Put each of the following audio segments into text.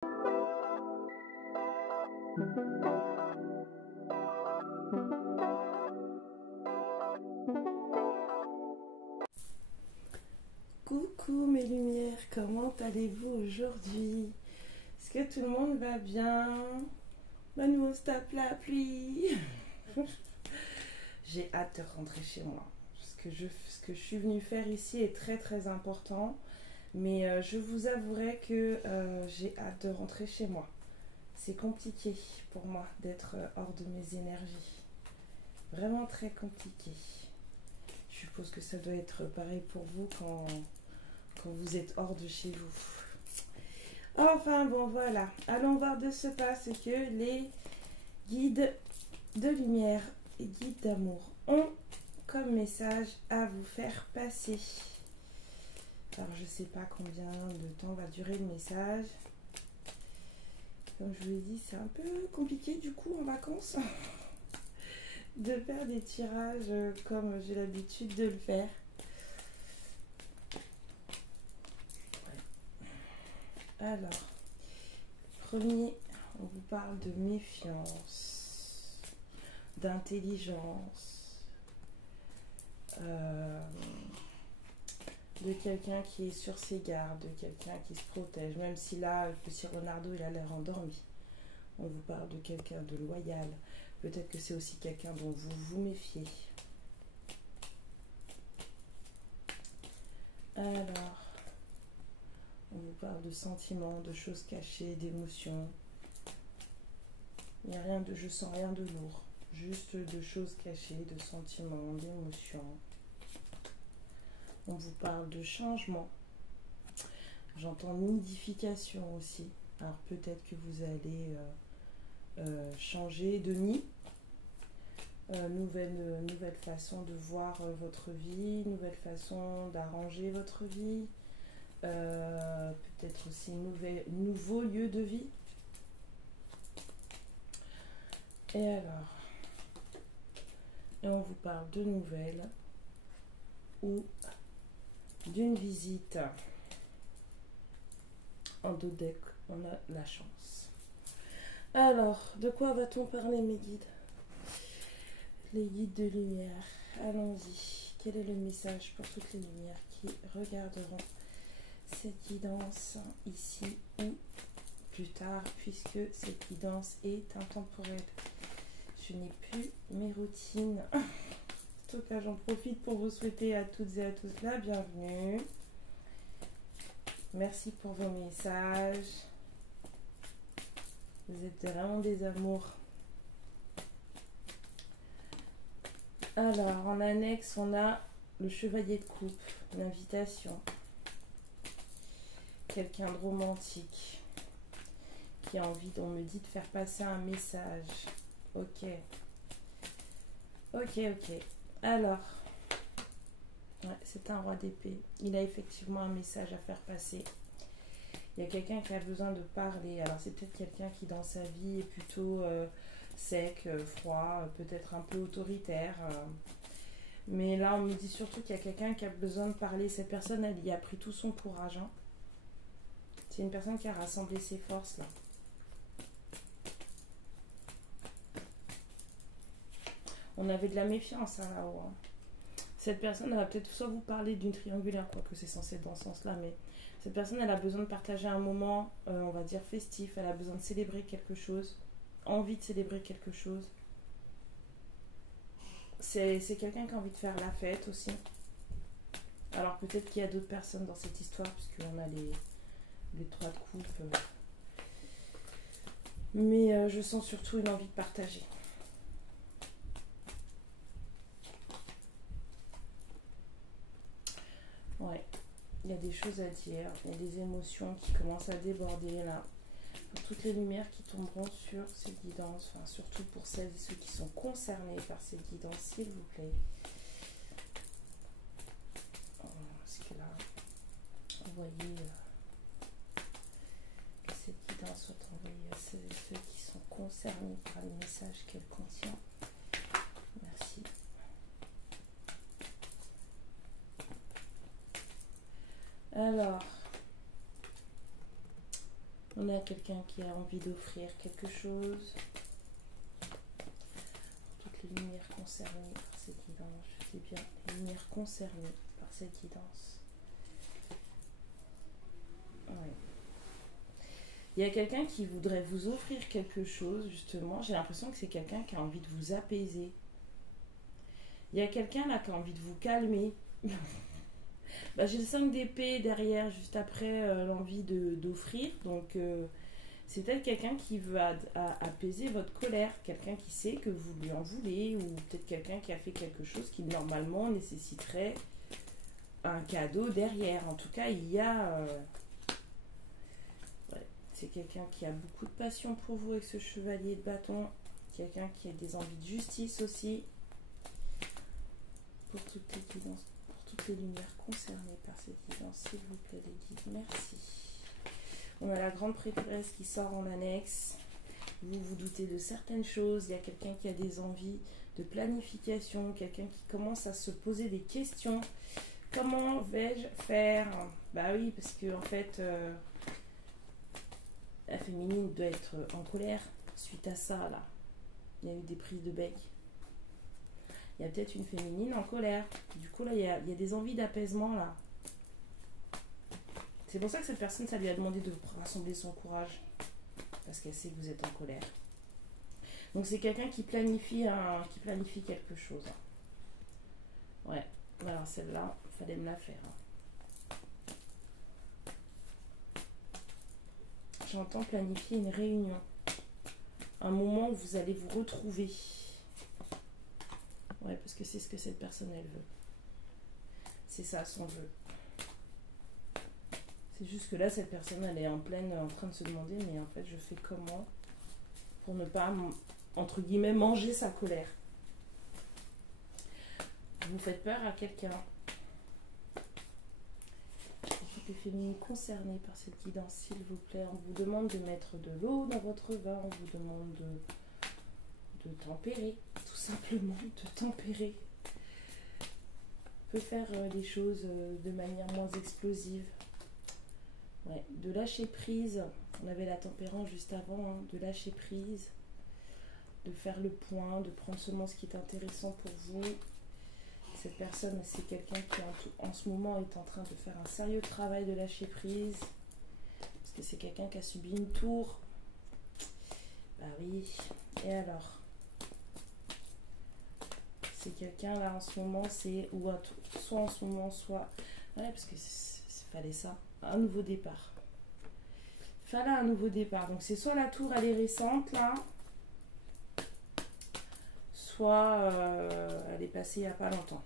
Coucou mes lumières, comment allez-vous aujourd'hui? Est-ce que tout le monde va bien? Bah nous on se tape la pluie. J'ai hâte de rentrer chez moi. Ce que je suis venue faire ici est très très important. Mais je vous avouerai que j'ai hâte de rentrer chez moi. C'est compliqué pour moi d'être hors de mes énergies. Vraiment très compliqué. Je suppose que ça doit être pareil pour vous quand vous êtes hors de chez vous. Enfin bon voilà, allons voir de ce pas ce que les guides de lumière et guides d'amour ont comme message à vous faire passer. Alors je sais pas combien de temps va durer le message. Comme je vous l'ai dit, c'est un peu compliqué du coup en vacances de faire des tirages comme j'ai l'habitude de le faire. Alors, premier, on vous parle de méfiance, d'intelligence, de quelqu'un qui est sur ses gardes, de quelqu'un qui se protège, même si là, le petit Renardo, il a l'air endormi. On vous parle de quelqu'un de loyal. Peut-être que c'est aussi quelqu'un dont vous vous méfiez. Alors, on vous parle de sentiments, de choses cachées, d'émotions. Il n'y a rien de, je sens rien de lourd. Juste de choses cachées, de sentiments, d'émotions. On vous parle de changement. J'entends nidification aussi. Alors peut-être que vous allez changer de nid. Nouvelle façon de voir votre vie, nouvelle façon d'arranger votre vie. Peut-être aussi nouveau lieu de vie. Et alors, on vous parle de nouvelles ou d'une visite. En dos deck, on a la chance. Alors, de quoi va-t-on parler, mes guides? Les guides de lumière. Allons-y. Quel est le message pour toutes les lumières qui regarderont cette guidance ici ou plus tard, puisque cette guidance est intemporelle. Je n'ai plus mes routines. En tout cas, j'en profite pour vous souhaiter à toutes et à tous la bienvenue. Merci pour vos messages. Vous êtes vraiment des amours. Alors, en annexe, on a le chevalier de coupe, l'invitation. Quelqu'un de romantique qui a envie, on me dit, de faire passer un message. Ok. Ok. Alors, ouais, c'est un roi d'épée. Il a effectivement un message à faire passer. Il y a quelqu'un qui a besoin de parler. Alors, c'est peut-être quelqu'un qui, dans sa vie, est plutôt sec, froid, peut-être un peu autoritaire. Mais là, on me dit surtout qu'il y a quelqu'un qui a besoin de parler. Cette personne, elle y a pris tout son courage. Hein. C'est une personne qui a rassemblé ses forces, là. On avait de la méfiance hein, là-haut. Hein. Cette personne, elle va peut-être soit vous parler d'une triangulaire, quoique c'est censé être dans ce sens-là, mais cette personne, elle a besoin de partager un moment, on va dire festif, elle a besoin de célébrer quelque chose, envie de célébrer quelque chose. C'est quelqu'un qui a envie de faire la fête aussi. Alors peut-être qu'il y a d'autres personnes dans cette histoire, puisqu'on a les trois de coupe. Mais je sens surtout une envie de partager. Ouais, il y a des choses à dire, il y a des émotions qui commencent à déborder là. Pour toutes les lumières qui tomberont sur ces guidances, enfin surtout pour celles et ceux qui sont concernés par ces guidances, s'il vous plaît. Parce que là, vous voyez que cette guidance soit envoyée à celles et ceux qui sont concernés par les messages qu'elle contient. Merci. Alors, on on a quelqu'un qui a envie d'offrir quelque chose. Toutes les lumières concernées par cette guidance. Je dis bien les lumières concernées par cette guidance. Ouais. Il y a quelqu'un qui voudrait vous offrir quelque chose, justement. J'ai l'impression que c'est quelqu'un qui a envie de vous apaiser. Il y a quelqu'un là qui a envie de vous calmer. Bah, j'ai le 5 d'épée derrière, juste après l'envie d'offrir. Donc, c'est peut-être quelqu'un qui veut apaiser votre colère. Quelqu'un qui sait que vous lui en voulez. Ou peut-être quelqu'un qui a fait quelque chose qui, normalement, nécessiterait un cadeau derrière. En tout cas, il y a... c'est quelqu'un qui a beaucoup de passion pour vous avec ce chevalier de bâton. Quelqu'un qui a des envies de justice aussi. Pour toutes les guidances, pour toutes les lumières concernées par cette guidance, s'il vous plaît les guides, merci. On a la grande prêtresse qui sort en annexe. Vous vous doutez de certaines choses. Il y a quelqu'un qui a des envies de planification, quelqu'un qui commence à se poser des questions. Comment vais-je faire? Bah oui, parce que en fait, la féminine doit être en colère suite à ça là. Il y a eu des prises de bec. Il y a peut-être une féminine en colère. Du coup, là, il y a des envies d'apaisement, là. C'est pour ça que cette personne, ça lui a demandé de rassembler son courage. Parce qu'elle sait que vous êtes en colère. Donc, c'est quelqu'un qui planifie quelque chose. Ouais. Voilà, celle-là, il fallait me la faire. J'entends planifier une réunion. Un moment où vous allez vous retrouver. Ouais, parce que c'est ce que cette personne, elle veut. C'est ça, son vœu. C'est juste que là, cette personne, elle est en train de se demander, mais en fait, je fais comment pour ne pas, entre guillemets, manger sa colère. Vous faites peur à quelqu'un. Toutes les féminines concernées par cette guidance, s'il vous plaît, on vous demande de mettre de l'eau dans votre vin, on vous demande de tempérer, tout simplement, de tempérer. On peut faire les choses de manière moins explosive. Ouais, de lâcher prise. On avait la tempérance juste avant, hein, de lâcher prise, de faire le point, de prendre seulement ce qui est intéressant pour vous. Cette personne, c'est quelqu'un qui en ce moment est en train de faire un sérieux travail de lâcher prise. Parce que c'est quelqu'un qui a subi une tour. Bah oui. Et alors? C'est quelqu'un là en ce moment, c'est ou soit en ce moment, soit... Ouais, parce que fallait ça. Un nouveau départ. Fallait un nouveau départ. Donc c'est soit la tour, elle est récente là, soit elle est passée il n'y a pas longtemps.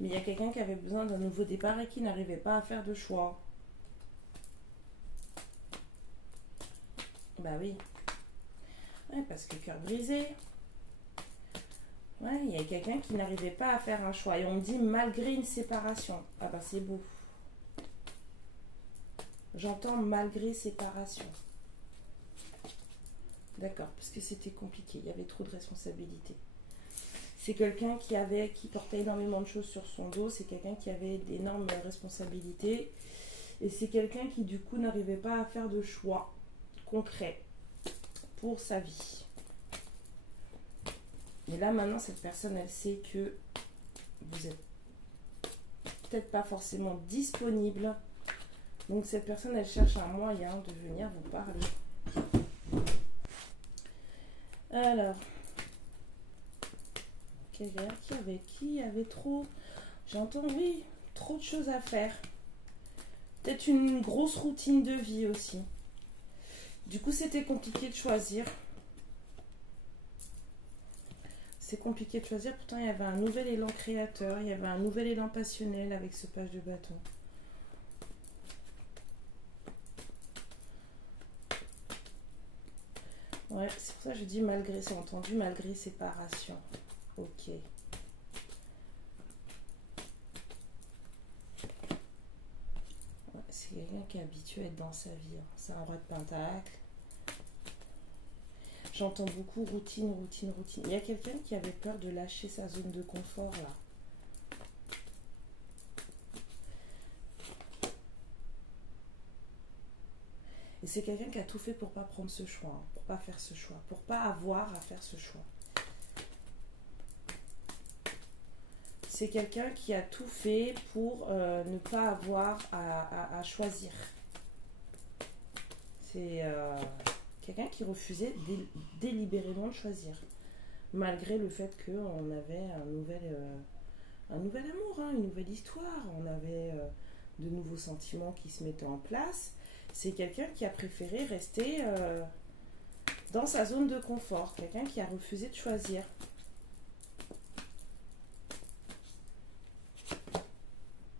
Mais il y a quelqu'un qui avait besoin d'un nouveau départ et qui n'arrivait pas à faire de choix. Bah oui. Ouais, parce que cœur brisé. Ouais, il y a quelqu'un qui n'arrivait pas à faire un choix. Et on me dit malgré une séparation. Ah bah c'est beau. J'entends malgré séparation. D'accord, parce que c'était compliqué. Il y avait trop de responsabilités. C'est quelqu'un qui portait énormément de choses sur son dos. C'est quelqu'un qui avait d'énormes responsabilités. Et c'est quelqu'un qui du coup n'arrivait pas à faire de choix concret pour sa vie. Mais là maintenant cette personne elle sait que vous êtes peut-être pas forcément disponible. Donc cette personne elle cherche un moyen de venir vous parler. Alors, qui avait trop, j'entends oui, trop de choses à faire. Peut-être une grosse routine de vie aussi. Du coup c'était compliqué de choisir. C'est compliqué de choisir, pourtant il y avait un nouvel élan créateur, il y avait un nouvel élan passionnel avec ce page de bâton. Ouais, c'est pour ça que je dis malgré, c'est entendu, malgré séparation. Ok. Ouais, c'est quelqu'un qui est habitué à être dans sa vie. Hein. C'est un roi de pentacle. J'entends beaucoup routine, routine, routine. Il y a quelqu'un qui avait peur de lâcher sa zone de confort là. Et c'est quelqu'un qui a tout fait pour pas prendre ce choix, hein, pour pas faire ce choix, pour pas avoir à faire ce choix. C'est quelqu'un qui a tout fait pour ne pas avoir à choisir. C'est quelqu'un qui refusait délibérément de choisir. Malgré le fait qu'on avait un nouvel amour, hein, une nouvelle histoire, on avait de nouveaux sentiments qui se mettaient en place. C'est quelqu'un qui a préféré rester dans sa zone de confort, quelqu'un qui a refusé de choisir.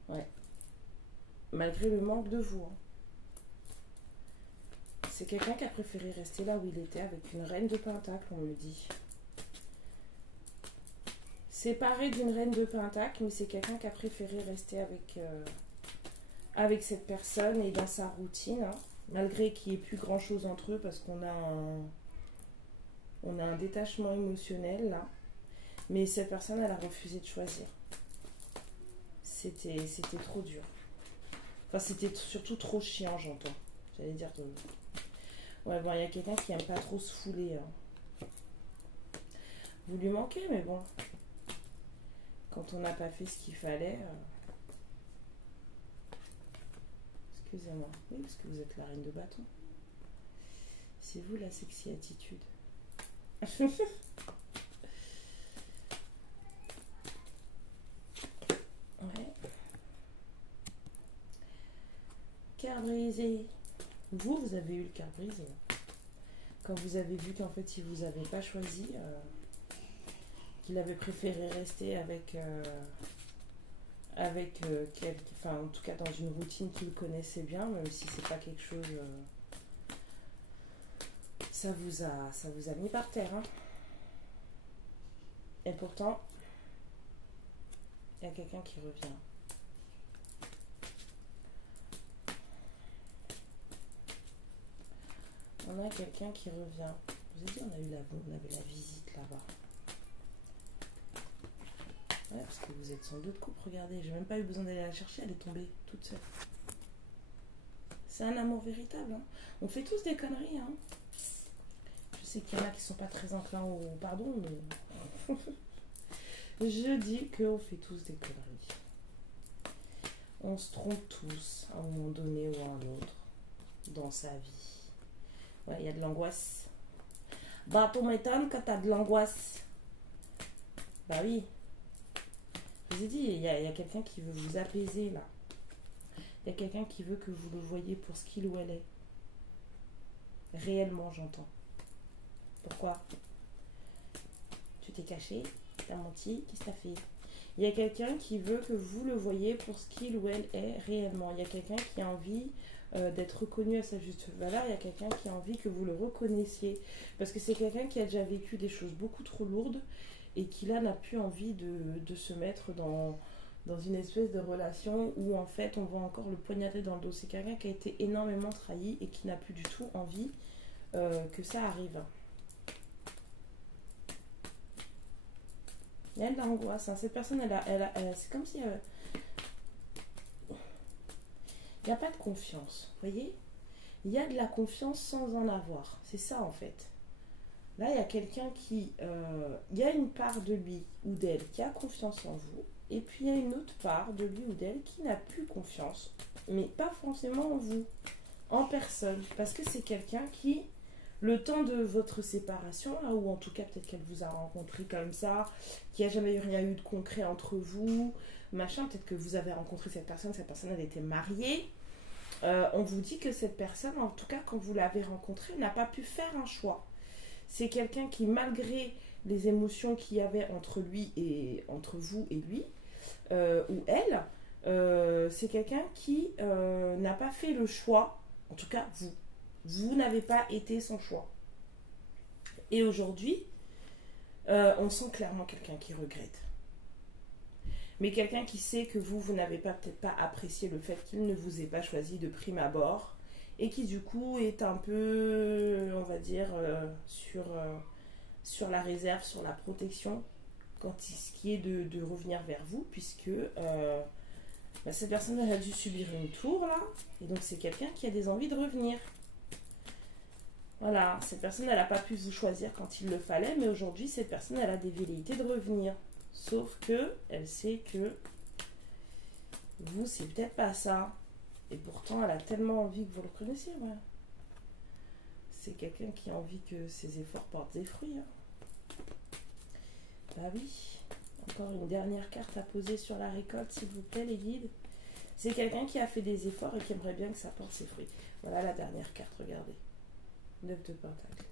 Ouais. Malgré le manque de vous. Hein. C'est quelqu'un qui a préféré rester là où il était avec une reine de pentacle, on me dit. Séparé d'une reine de pentacle, mais c'est quelqu'un qui a préféré rester avec cette personne et dans sa routine, hein, malgré qu'il n'y ait plus grand chose entre eux parce qu'on a un détachement émotionnel là. Mais cette personne, elle a refusé de choisir. C'était trop dur. Enfin, c'était surtout trop chiant, j'entends. J'allais dire. Ouais, bon, il y a quelqu'un qui aime pas trop se fouler. Hein. Vous lui manquez, mais bon. Quand on n'a pas fait ce qu'il fallait. Excusez-moi. Oui, parce que vous êtes la reine de bâton. C'est vous la sexy attitude. Ouais. Cœur brisé. Vous avez eu le cœur brisé. Quand vous avez vu qu'en fait, il vous avait pas choisi, qu'il avait préféré rester avec enfin, en tout cas dans une routine qu'il connaissait bien, même si c'est pas quelque chose, ça vous a mis par terre. Hein. Et pourtant, il y a quelqu'un qui revient. On a quelqu'un qui revient. Je vous ai dit, on avait la visite là-bas. Ouais, parce que vous êtes sans doute couple, regardez, j'ai même pas eu besoin d'aller la chercher, elle est tombée toute seule. C'est un amour véritable. Hein. On fait tous des conneries. Hein. Je sais qu'il y en a qui sont pas très enclins au pardon, mais je dis qu'on fait tous des conneries. On se trompe tous à un moment donné ou à un autre dans sa vie. Ouais, il y a de l'angoisse. Bah, tu m'étonnes quand t'as de l'angoisse. Bah oui. Je vous ai dit, il y a quelqu'un qui veut vous apaiser là. Il y a quelqu'un qui veut que vous le voyez pour ce qu'il ou elle est. Réellement, j'entends. Pourquoi? Tu t'es caché, t'as menti, qu'est-ce que t'as fait? Il y a quelqu'un qui veut que vous le voyez pour ce qu'il ou elle est réellement. Il y a quelqu'un qui a envie d'être reconnu à sa juste valeur. Il y a quelqu'un qui a envie que vous le reconnaissiez. Parce que c'est quelqu'un qui a déjà vécu des choses beaucoup trop lourdes et qui là n'a plus envie de se mettre dans une espèce de relation où en fait on va encore le poignarder dans le dos. C'est quelqu'un qui a été énormément trahi et qui n'a plus du tout envie que ça arrive. Il y a de l'angoisse. Hein. Cette personne, c'est comme si... il n'y a pas de confiance. Vous voyez? Il y a de la confiance sans en avoir. C'est ça en fait. Là, il y a quelqu'un qui... il y a une part de lui ou d'elle qui a confiance en vous. Et puis, il y a une autre part de lui ou d'elle qui n'a plus confiance. Mais pas forcément en vous. En personne. Parce que c'est quelqu'un qui... Le temps de votre séparation, là, ou en tout cas peut-être qu'elle vous a rencontré comme ça, qu'il n'y a jamais rien eu de concret entre vous, machin, peut-être que vous avez rencontré cette personne elle était mariée. On vous dit que cette personne, en tout cas quand vous l'avez rencontrée, n'a pas pu faire un choix. C'est quelqu'un qui, malgré les émotions qu'il y avait entre vous et lui, ou elle, c'est quelqu'un qui n'a pas fait le choix, en tout cas vous. Vous n'avez pas été son choix. Et aujourd'hui, on sent clairement quelqu'un qui regrette. Mais quelqu'un qui sait que vous n'avez peut-être pas apprécié le fait qu'il ne vous ait pas choisi de prime abord et qui du coup est un peu, on va dire, sur la réserve, sur la protection, ce qui est de revenir vers vous, puisque cette personne elle a dû subir une tour là, et donc c'est quelqu'un qui a des envies de revenir. Voilà, cette personne, elle n'a pas pu vous choisir quand il le fallait, mais aujourd'hui, cette personne, elle a des velléités de revenir. Sauf que, elle sait que vous, c'est peut-être pas ça. Et pourtant, elle a tellement envie que vous le connaissiez, ouais. C'est quelqu'un qui a envie que ses efforts portent des fruits. Hein. Bah oui. Encore une dernière carte à poser sur la récolte, s'il vous plaît, les guides. C'est quelqu'un qui a fait des efforts et qui aimerait bien que ça porte ses fruits. Voilà la dernière carte, regardez. 9 de Pentacle.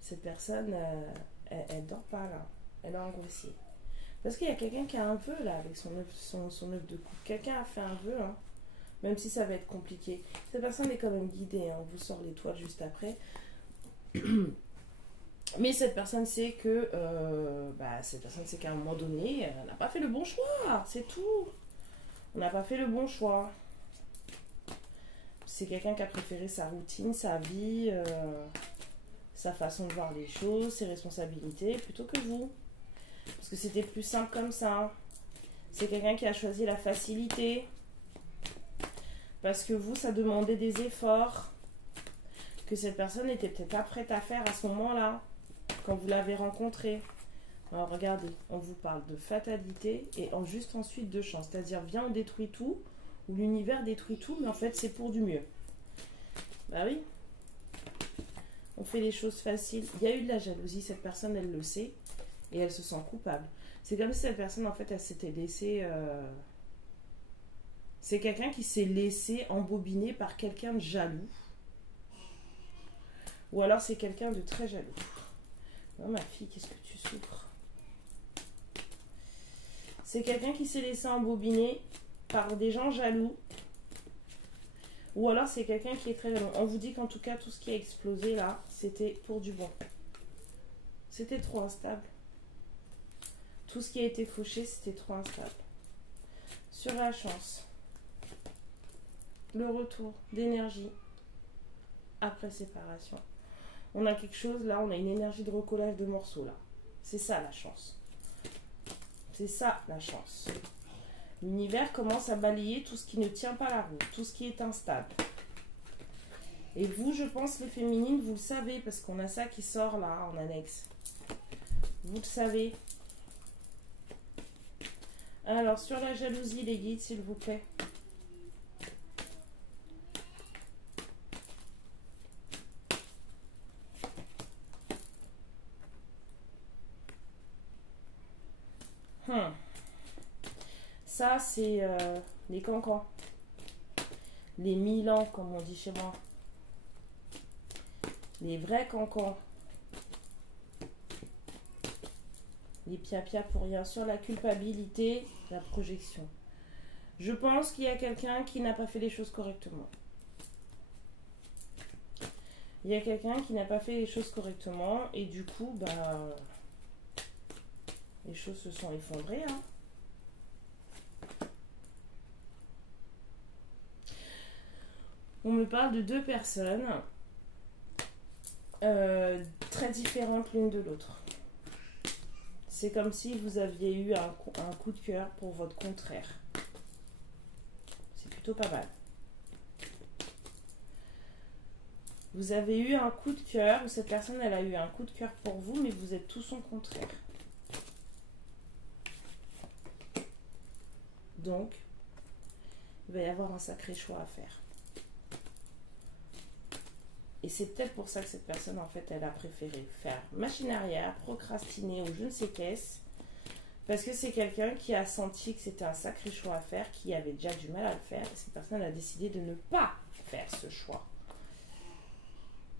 Cette personne, elle dort pas là. Elle a angoissé. Parce qu'il y a quelqu'un qui a un vœu là, avec son œuf de coupe. Quelqu'un a fait un vœu, hein. Même si ça va être compliqué. Cette personne est quand même guidée, hein. On vous sort l'étoile juste après. Mais cette personne sait que cette personne sait qu'à un moment donné, elle n'a pas fait le bon choix, c'est tout. On n'a pas fait le bon choix. C'est quelqu'un qui a préféré sa routine, sa vie, sa façon de voir les choses, ses responsabilités, plutôt que vous. Parce que c'était plus simple comme ça. C'est quelqu'un qui a choisi la facilité. Parce que vous, ça demandait des efforts. Que cette personne n'était peut-être pas prête à faire à ce moment-là. Quand vous l'avez rencontré. Alors regardez, on vous parle de fatalité et juste ensuite de chance. C'est-à-dire, viens, on détruit tout, ou l'univers détruit tout, mais en fait, c'est pour du mieux. Bah oui. On fait les choses faciles. Il y a eu de la jalousie, cette personne, elle le sait, et elle se sent coupable. C'est comme si cette personne, en fait, elle s'était laissée... C'est quelqu'un qui s'est laissé embobiner par quelqu'un de jaloux. Ou alors, c'est quelqu'un de très jaloux. Oh, ma fille, qu'est-ce que tu souffres? C'est quelqu'un qui s'est laissé embobiner par des gens jaloux. Ou alors c'est quelqu'un qui est très jaloux. On vous dit qu'en tout cas, tout ce qui a explosé là, c'était pour du bon. C'était trop instable. Tout ce qui a été fauché, c'était trop instable. Sur la chance. Le retour d'énergie après séparation. On a quelque chose là, on a une énergie de recollage de morceaux là. C'est ça la chance. C'est ça la chance. L'univers commence à balayer tout ce qui ne tient pas la route, tout ce qui est instable. Et vous, je pense, les féminines, vous le savez, parce qu'on a ça qui sort là en annexe. Vous le savez. Alors, sur la jalousie, les guides, s'il vous plaît. Ça, c'est les cancans. Les 1000 ans, comme on dit chez moi. Les vrais cancans. Les pia-pia pour rien. Sur la culpabilité, la projection. Je pense qu'il y a quelqu'un qui n'a pas fait les choses correctement. Il y a quelqu'un qui n'a pas fait les choses correctement et du coup, les choses se sont effondrées. Hein. On me parle de deux personnes très différentes l'une de l'autre. C'est comme si vous aviez eu un coup de cœur pour votre contraire. C'est plutôt pas mal. Vous avez eu un coup de cœur, ou cette personne elle a eu un coup de cœur pour vous, mais vous êtes tout son contraire. Donc, il va y avoir un sacré choix à faire. Et c'est peut-être pour ça que cette personne, en fait, elle a préféré faire machine arrière, procrastiner ou je ne sais qu'est-ce. Parce que c'est quelqu'un qui a senti que c'était un sacré choix à faire, qui avait déjà du mal à le faire. Et cette personne a décidé de ne pas faire ce choix.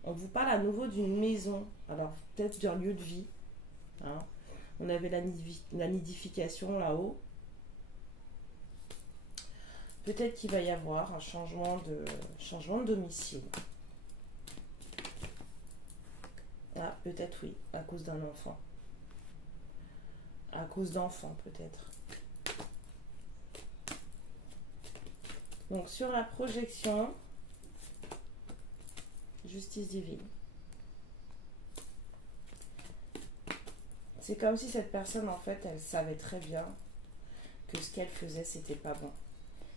On vous parle à nouveau d'une maison. Alors, peut-être d'un lieu de vie. Hein. On avait la nidification là-haut. Peut-être qu'il va y avoir un changement de domicile. Ah, peut-être oui, à cause d'un enfant. À cause d'enfants, peut-être. Donc, sur la projection, justice divine. C'est comme si cette personne, en fait, elle savait très bien que ce qu'elle faisait, c'était pas bon.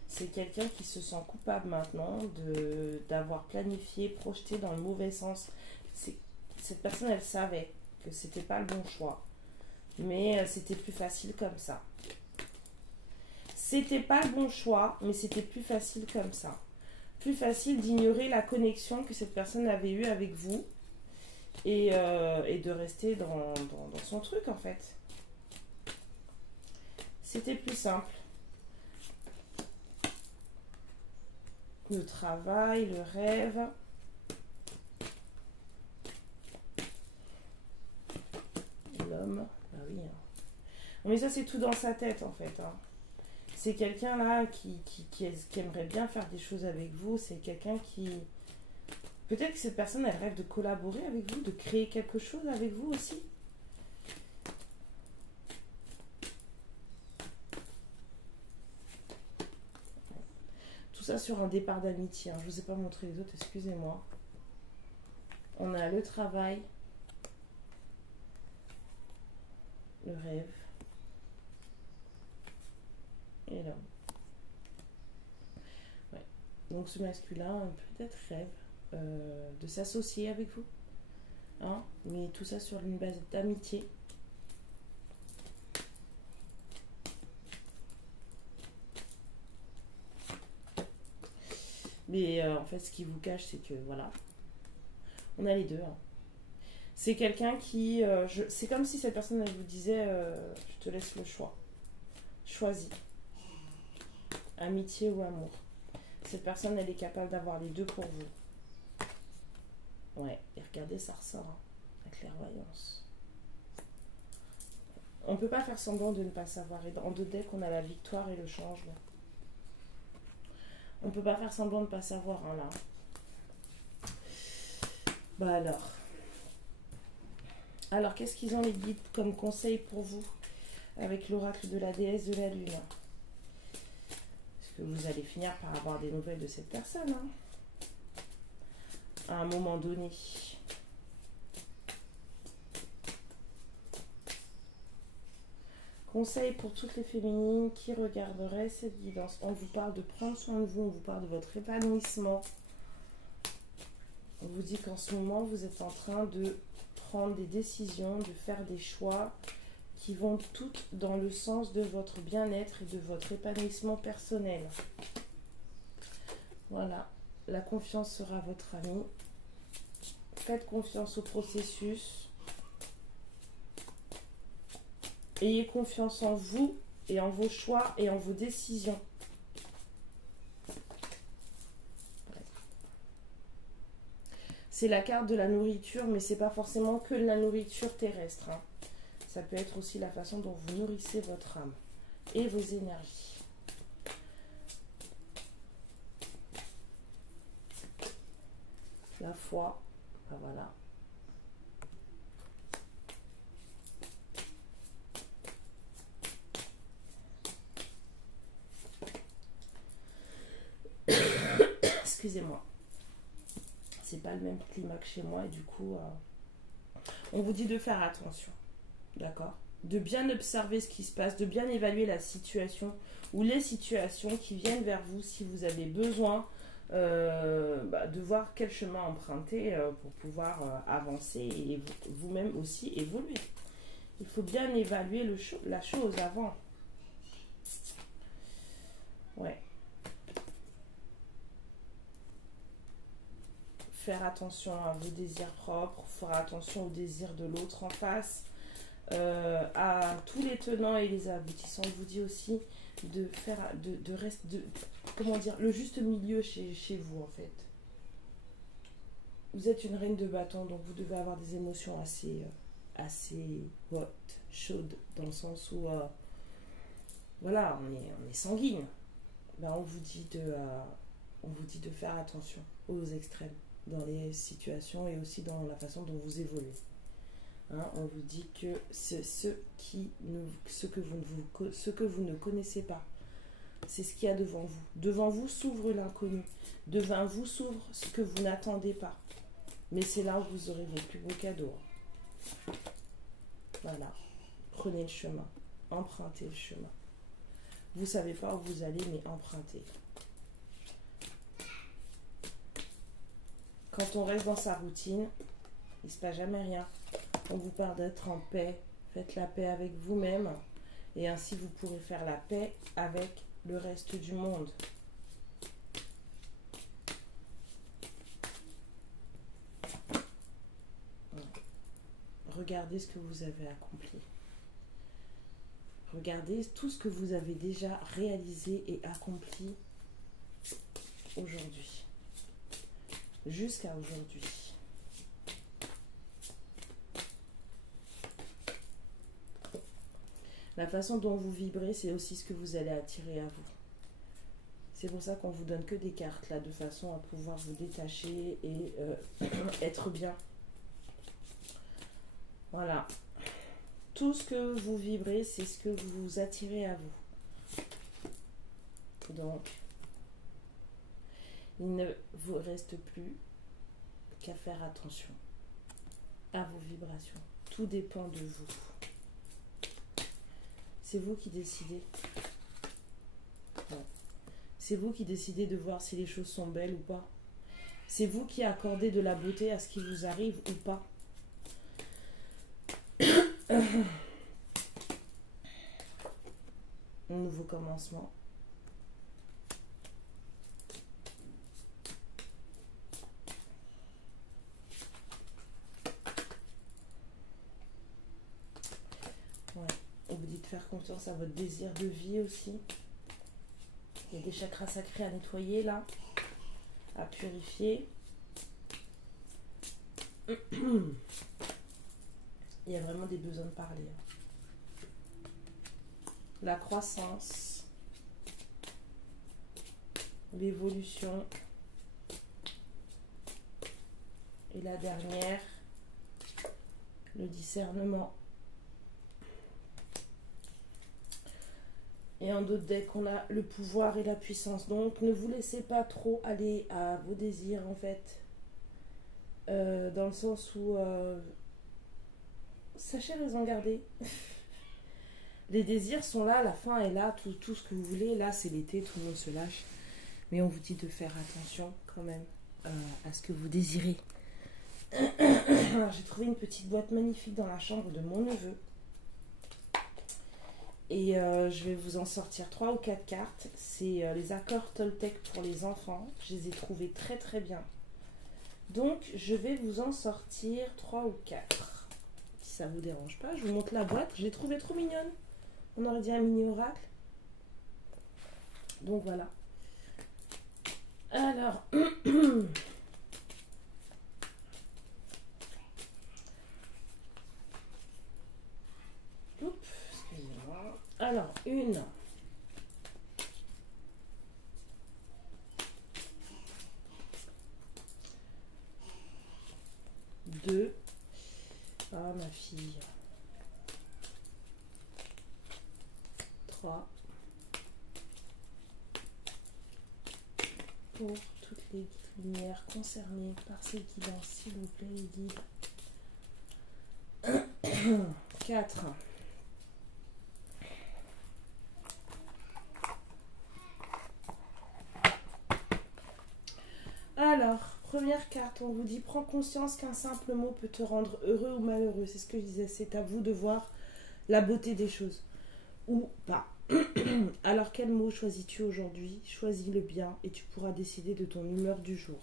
C'est quelqu'un qui se sent coupable maintenant d'avoir planifié, projeté dans le mauvais sens, Cette personne, elle savait que c'était pas le bon choix. Mais c'était plus facile comme ça. C'était pas le bon choix, mais c'était plus facile comme ça. Plus facile d'ignorer la connexion que cette personne avait eue avec vous et de rester dans son truc en fait. C'était plus simple. Le travail, le rêve. L'homme, bah oui. Mais ça c'est tout dans sa tête en fait. C'est quelqu'un là qui aimerait bien faire des choses avec vous. C'est quelqu'un qui... Peut-être que cette personne, elle rêve de collaborer avec vous, de créer quelque chose avec vous aussi. Tout ça sur un départ d'amitié. Je ne vous ai pas montré les autres, excusez-moi. On a le travail, le rêve et l'homme. Ouais. Donc ce masculin peut-être rêve de s'associer avec vous. Mais tout ça sur une base d'amitié. Mais en fait, ce qui vous cache, c'est que voilà, on a les deux. C'est quelqu'un qui... c'est comme si cette personne, elle vous disait, je te laisse le choix. Choisis. Amitié ou amour. Cette personne, elle est capable d'avoir les deux pour vous. Ouais, et regardez, ça ressort, la clairvoyance. On ne peut pas faire semblant de ne pas savoir. Et dans deux decks, on a la victoire et le changement. On ne peut pas faire semblant de ne pas savoir, là. Bah alors. Alors, qu'est-ce qu'ils ont les guides comme conseil pour vous avec l'oracle de la déesse de la lune? Parce que vous allez finir par avoir des nouvelles de cette personne, à un moment donné. Conseil pour toutes les féminines qui regarderaient cette guidance. On vous parle de prendre soin de vous, on vous parle de votre épanouissement. On vous dit qu'en ce moment, vous êtes en train de prendre des décisions, de faire des choix qui vont toutes dans le sens de votre bien-être et de votre épanouissement personnel. Voilà, la confiance sera votre amie. Faites confiance au processus. Ayez confiance en vous et en vos choix et en vos décisions. C'est la carte de la nourriture, mais c'est pas forcément que la nourriture terrestre. Ça peut être aussi la façon dont vous nourrissez votre âme et vos énergies. La foi, ben voilà. Excusez-moi. C'est pas le même climat que chez moi et du coup, on vous dit de faire attention. D'accord? De bien observer ce qui se passe, de bien évaluer la situation ou les situations qui viennent vers vous si vous avez besoin de voir quel chemin emprunter pour pouvoir avancer et vous-même aussi évoluer. Il faut bien évaluer la chose avant. Ouais. Faire attention à vos désirs propres, faire attention aux désirs de l'autre en face, à tous les tenants et les aboutissants. Je vous dis aussi de faire, comment dire, le juste milieu chez vous en fait. Vous êtes une reine de bâton, donc vous devez avoir des émotions assez hot, chaudes, dans le sens où, voilà, on est sanguine. Ben, on vous dit de faire attention aux extrêmes dans les situations et aussi dans la façon dont vous évoluez. On vous dit que ce que vous ne connaissez pas, c'est ce qu'il y a devant vous. Devant vous s'ouvre l'inconnu. Devant vous s'ouvre ce que vous n'attendez pas. Mais c'est là où vous aurez vos plus beaux cadeaux. Voilà. Prenez le chemin. Empruntez le chemin. Vous ne savez pas où vous allez, mais empruntez. Quand on reste dans sa routine, Il ne se passe jamais rien. On vous parle d'être en paix. Faites la paix avec vous-même. Et ainsi, vous pourrez faire la paix avec le reste du monde. Regardez ce que vous avez accompli. Regardez tout ce que vous avez déjà réalisé et accompli aujourd'hui. Jusqu'à aujourd'hui. La façon dont vous vibrez, c'est aussi ce que vous allez attirer à vous. C'est pour ça qu'on vous donne que des cartes là, de façon à pouvoir vous détacher et être bien. Voilà. Tout ce que vous vibrez, c'est ce que vous attirez à vous. Donc, il ne vous reste plus qu'à faire attention à vos vibrations. Tout dépend de vous. C'est vous qui décidez. Ouais. C'est vous qui décidez de voir si les choses sont belles ou pas. C'est vous qui accordez de la beauté à ce qui vous arrive ou pas. Un nouveau commencement. Ouais. On vous dit de faire confiance à votre désir de vie aussi. Il y a des chakras sacrés à nettoyer là, à purifier. Il y a vraiment des besoins de parler. La croissance, l'évolution et la dernière, le discernement. Et en d'autres decks, on a le pouvoir et la puissance. Donc, ne vous laissez pas trop aller à vos désirs, en fait. Dans le sens où... sachez raison garder. Les désirs sont là, la fin est là, tout ce que vous voulez. Là, c'est l'été, tout le monde se lâche. Mais on vous dit de faire attention, quand même, à ce que vous désirez. Alors, j'ai trouvé une petite boîte magnifique dans la chambre de mon neveu. Et je vais vous en sortir 3 ou 4 cartes. C'est les accords Toltec pour les enfants. Je les ai trouvés très très bien. Donc je vais vous en sortir 3 ou 4. Si ça vous dérange pas, je vous montre la boîte. Je l'ai trouvée trop mignonne. On aurait dit un mini oracle. Donc voilà. Alors... Oups, excusez-moi. Alors, 1. 2. Ah, ma fille. 3. Pour toutes les lumières concernées par ces guidances, s'il vous plaît, les guides. 4. Alors, première carte, on vous dit prends conscience qu'un simple mot peut te rendre heureux ou malheureux. C'est ce que je disais, c'est à vous de voir la beauté des choses. Ou pas. Alors, quel mot choisis-tu aujourd'hui? Choisis le bien et tu pourras décider de ton humeur du jour.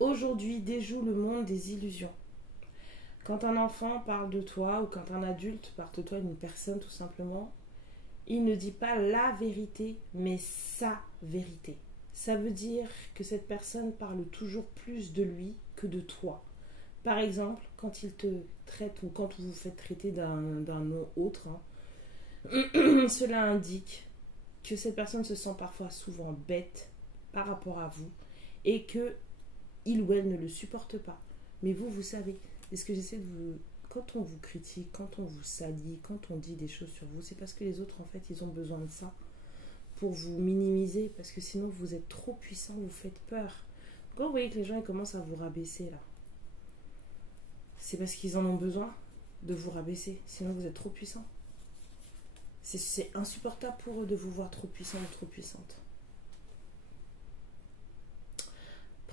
Aujourd'hui, déjoue le monde des illusions. Quand un enfant parle de toi ou quand un adulte parle de toi d'une personne tout simplement, il ne dit pas la vérité, mais sa vérité. Ça veut dire que cette personne parle toujours plus de lui que de toi. Par exemple, quand il te traite ou quand vous vous faites traiter d'un nom autre, cela indique que cette personne se sent parfois souvent bête par rapport à vous et que il ou elle ne le supporte pas. Mais vous, vous savez. Et ce que j'essaie de vous... Quand on vous critique, quand on vous salit, quand on dit des choses sur vous, c'est parce que les autres, en fait, ils ont besoin de ça pour vous minimiser. Parce que sinon, vous êtes trop puissant, vous faites peur. Quand vous voyez que les gens ils commencent à vous rabaisser, là, c'est parce qu'ils en ont besoin de vous rabaisser. Sinon, vous êtes trop puissant. C'est insupportable pour eux de vous voir trop puissant ou trop puissante.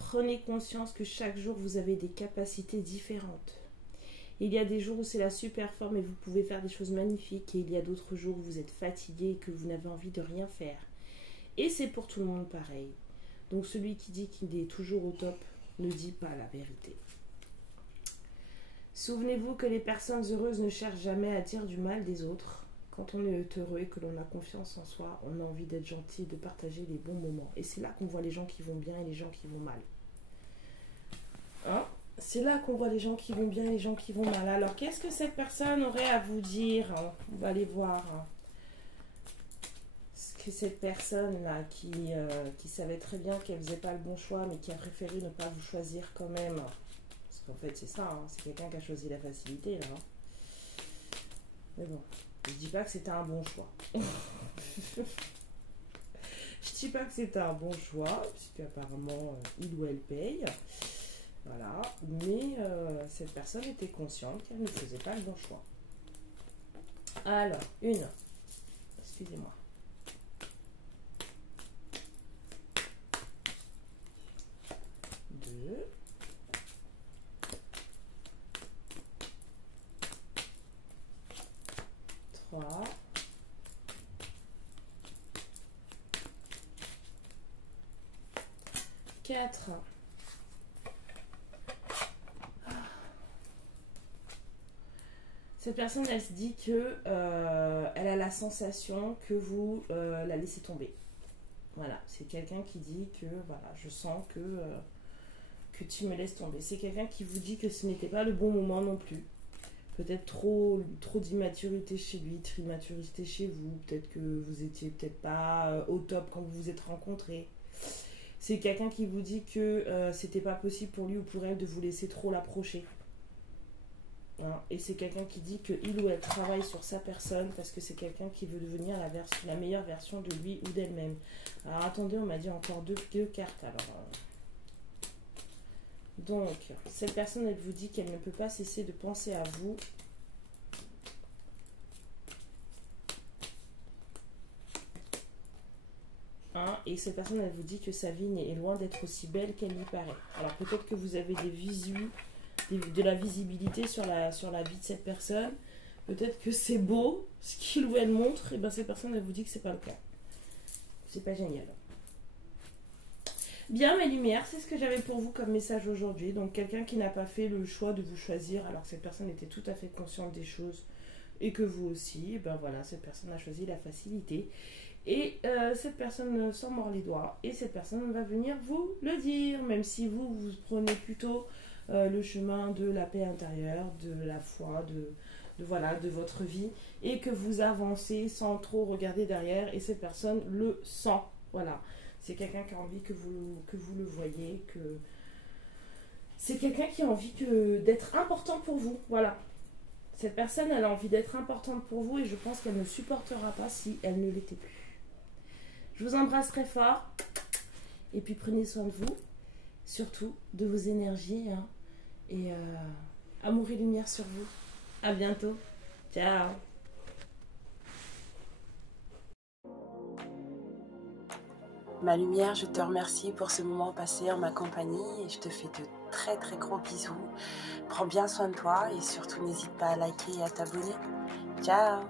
prenez conscience que chaque jour, vous avez des capacités différentes. Il y a des jours où c'est la super forme et vous pouvez faire des choses magnifiques. Et il y a d'autres jours où vous êtes fatigué et que vous n'avez envie de rien faire. Et c'est pour tout le monde pareil. Donc celui qui dit qu'il est toujours au top ne dit pas la vérité. Souvenez-vous que les personnes heureuses ne cherchent jamais à dire du mal des autres. Quand on est heureux et que l'on a confiance en soi, on a envie d'être gentil et de partager les bons moments. Et c'est là qu'on voit les gens qui vont bien et les gens qui vont mal. Hein? C'est là qu'on voit les gens qui vont bien et les gens qui vont mal. Alors, qu'est-ce que cette personne aurait à vous dire? On va aller voir. Ce que cette personne-là qui savait très bien qu'elle ne faisait pas le bon choix, mais qui a préféré ne pas vous choisir quand même. Parce qu'en fait, c'est ça. Hein, c'est quelqu'un qui a choisi la facilité, là. Hein. Mais bon, je dis pas que c'était un bon choix. Je dis pas que c'était un bon choix, puisque apparemment, il ou elle paye. Voilà, mais cette personne était consciente qu'elle ne faisait pas le bon choix. Alors, excusez-moi. 2. 3. 4. Cette personne, elle se dit que elle a la sensation que vous la laissez tomber. Voilà, c'est quelqu'un qui dit que voilà, je sens que tu me laisses tomber. C'est quelqu'un qui vous dit que ce n'était pas le bon moment non plus. Peut-être trop d'immaturité chez lui, trop d'immaturité chez vous. Peut-être que vous étiez peut-être pas au top quand vous vous êtes rencontrés. C'est quelqu'un qui vous dit que c'était pas possible pour lui ou pour elle de vous laisser trop l'approcher. Hein, et c'est quelqu'un qui dit qu'il ou elle travaille sur sa personne parce que c'est quelqu'un qui veut devenir la meilleure version de lui ou d'elle-même. Alors attendez, on m'a dit encore deux cartes. Alors, donc, cette personne, elle vous dit qu'elle ne peut pas cesser de penser à vous. Hein, et cette personne, elle vous dit que sa vie est loin d'être aussi belle qu'elle lui paraît. Alors peut-être que vous avez de la visibilité sur la vie de cette personne. Peut-être que c'est beau ce qu'il ou elle montre, et bien cette personne, elle vous dit que c'est pas le cas. C'est pas génial. Bien, mes lumières, c'est ce que j'avais pour vous comme message aujourd'hui. Donc quelqu'un qui n'a pas fait le choix de vous choisir alors que cette personne était tout à fait consciente des choses et que vous aussi, et ben voilà, cette personne a choisi la facilité. Et cette personne s'en mord les doigts et cette personne va venir vous le dire, même si vous prenez plutôt le chemin de la paix intérieure, de la foi, de votre vie, et que vous avancez sans trop regarder derrière, et cette personne le sent. Voilà, c'est quelqu'un qui a envie que vous le voyez, que c'est quelqu'un qui a envie d'être important pour vous. Voilà, cette personne, elle a envie d'être importante pour vous, et je pense qu'elle ne supportera pas si elle ne l'était plus. Je vous embrasse très fort, et puis prenez soin de vous, surtout de vos énergies, hein. Et amour et lumière sur vous. À bientôt. Ciao. Ma lumière, je te remercie pour ce moment passé en ma compagnie et je te fais de très très gros bisous. Prends bien soin de toi et surtout n'hésite pas à liker et à t'abonner. Ciao.